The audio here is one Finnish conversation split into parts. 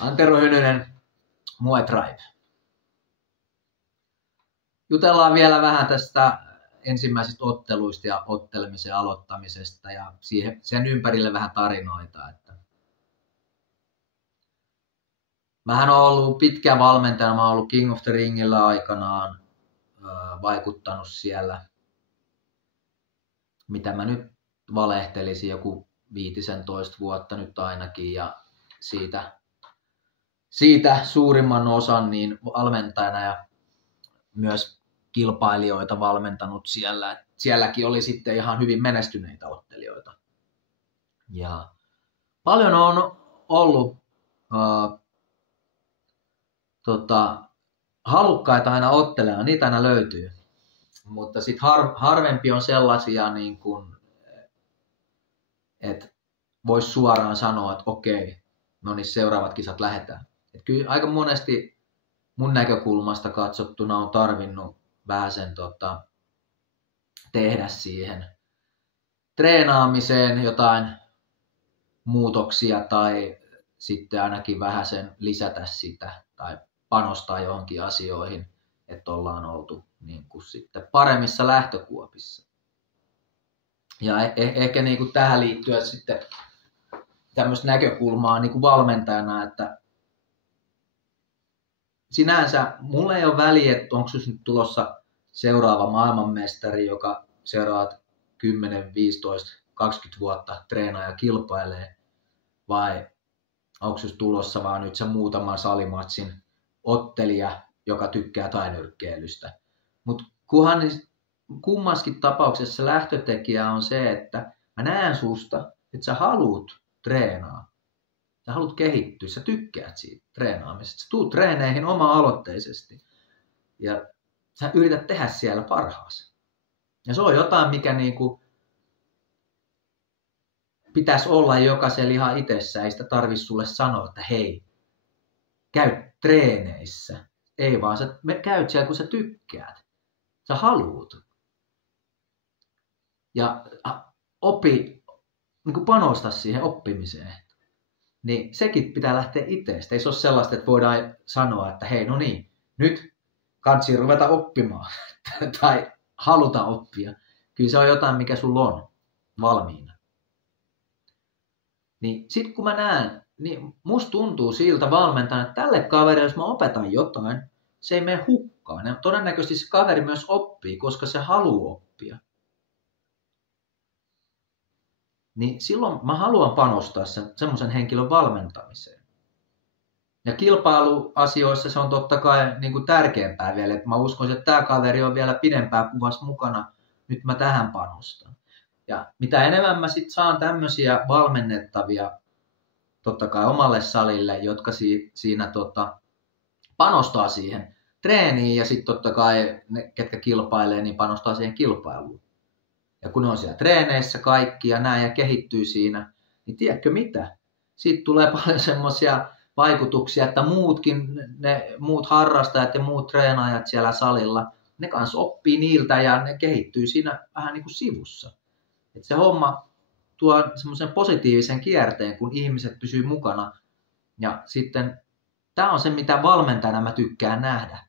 Antero Hynynen, Muay Tribe. Jutellaan vielä vähän tästä ensimmäisistä otteluista ja ottelemisen aloittamisesta ja sen ympärille vähän tarinoita. Mähän olen ollut pitkä valmentaja, mä olen ollut King of the Ringillä aikanaan, vaikuttanut siellä, mitä mä nyt valehtelisin, joku 15 vuotta nyt ainakin, ja siitä suurimman osan niin valmentajana ja myös kilpailijoita valmentanut siellä. Sielläkin oli sitten ihan hyvin menestyneitä ottelijoita. Ja paljon on ollut halukkaita aina ottelemaan, niitä aina löytyy. Mutta sitten harvempi on sellaisia, niin kun, että voisi suoraan sanoa, että okei, no niin seuraavat kisat lähdetään. Et kyllä aika monesti mun näkökulmasta katsottuna on tarvinnut vähän sen tehdä siihen treenaamiseen jotain muutoksia tai sitten ainakin vähän sen lisätä sitä tai panostaa johonkin asioihin, että ollaan oltu niin kuin sitten paremmissa lähtökuopissa. Ja ehkä niin kuin tähän liittyen sitten tämmöistä näkökulmaa niin kuin valmentajana, että sinänsä mulla ei ole väliä, että onko nyt tulossa seuraava maailmanmestari, joka seuraavat 10, 15, 20 vuotta treenaa ja kilpailee, vai onko tulossa vaan nyt se muutaman salimatsin ottelija, joka tykkää tainyrkkeilystä. Mutta kunhan kummaskin tapauksessa lähtötekijä on se, että mä näen susta, että sä haluut treenaa. Sä haluat kehittyä, sä tykkäät siitä treenaamisesta. Sä tuut treeneihin oma-aloitteisesti ja sä yrität tehdä siellä parhaasi. Ja se on jotain, mikä niinku pitäisi olla jokaisella ihan itsessä. Ei sitä tarvitse sulle sanoa, että hei, käy treeneissä. Ei vaan, sä käyt siellä, kun sä tykkäät. Sä haluut. Ja opi, niin panosta siihen oppimiseen. Niin sekin pitää lähteä itsestä. Ei se ole sellaista, että voidaan sanoa, että hei, no niin, nyt kansi ruveta oppimaan. Tai haluta oppia. Kyllä se on jotain, mikä sulla on valmiina. Niin sit kun mä näen, niin musta tuntuu siltä valmentajana, että tälle kaverille, jos mä opetan jotain, se ei mene hukkaan. Ja todennäköisesti se kaveri myös oppii, koska se haluaa oppia. Niin silloin mä haluan panostaa semmoisen henkilön valmentamiseen. Ja kilpailuasioissa se on totta kai niin kuin tärkeämpää vielä. Että mä uskon, että tämä kaveri on vielä pidempään kuvassa mukana. Nyt mä tähän panostan. Ja mitä enemmän mä sit saan tämmöisiä valmennettavia totta kai omalle salille, jotka siinä panostaa siihen treeniin ja sitten totta kai ne, ketkä kilpailee, niin panostaa siihen kilpailuun. Ja kun ne on siellä treeneissä kaikki ja näin ja kehittyy siinä, niin tiedätkö mitä? Siitä tulee paljon semmoisia vaikutuksia, että muut harrastajat ja muut treenaajat siellä salilla, ne kanssa oppii niiltä ja ne kehittyy siinä vähän niin kuin sivussa. Et se homma tuo semmoisen positiivisen kierteen, kun ihmiset pysyy mukana. Ja sitten tämä on se, mitä valmentajana mä tykkään nähdä.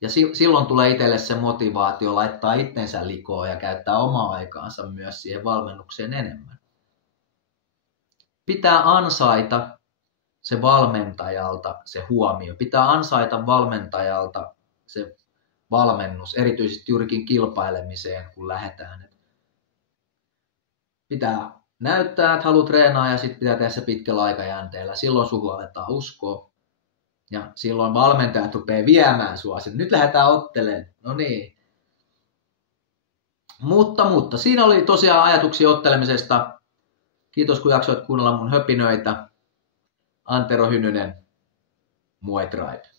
Ja silloin tulee itselle se motivaatio laittaa itsensä likoon ja käyttää omaa aikaansa myös siihen valmennukseen enemmän. Pitää ansaita se valmentajalta se huomio. Pitää ansaita valmentajalta se valmennus, erityisesti juurikin kilpailemiseen, kun lähdetään. Pitää näyttää, että haluat treenaa ja sitten pitää tehdä se pitkällä aikajänteellä. Silloin sinua aletaan uskoa. Ja silloin valmentajat rupeaa viemään sinua. Nyt lähdetään ottelemaan. No niin. Mutta siinä oli tosiaan ajatuksia ottelemisesta. Kiitos kun jaksoit kuunnella mun höpinöitä. Antero Hynynen, Muay Tribe.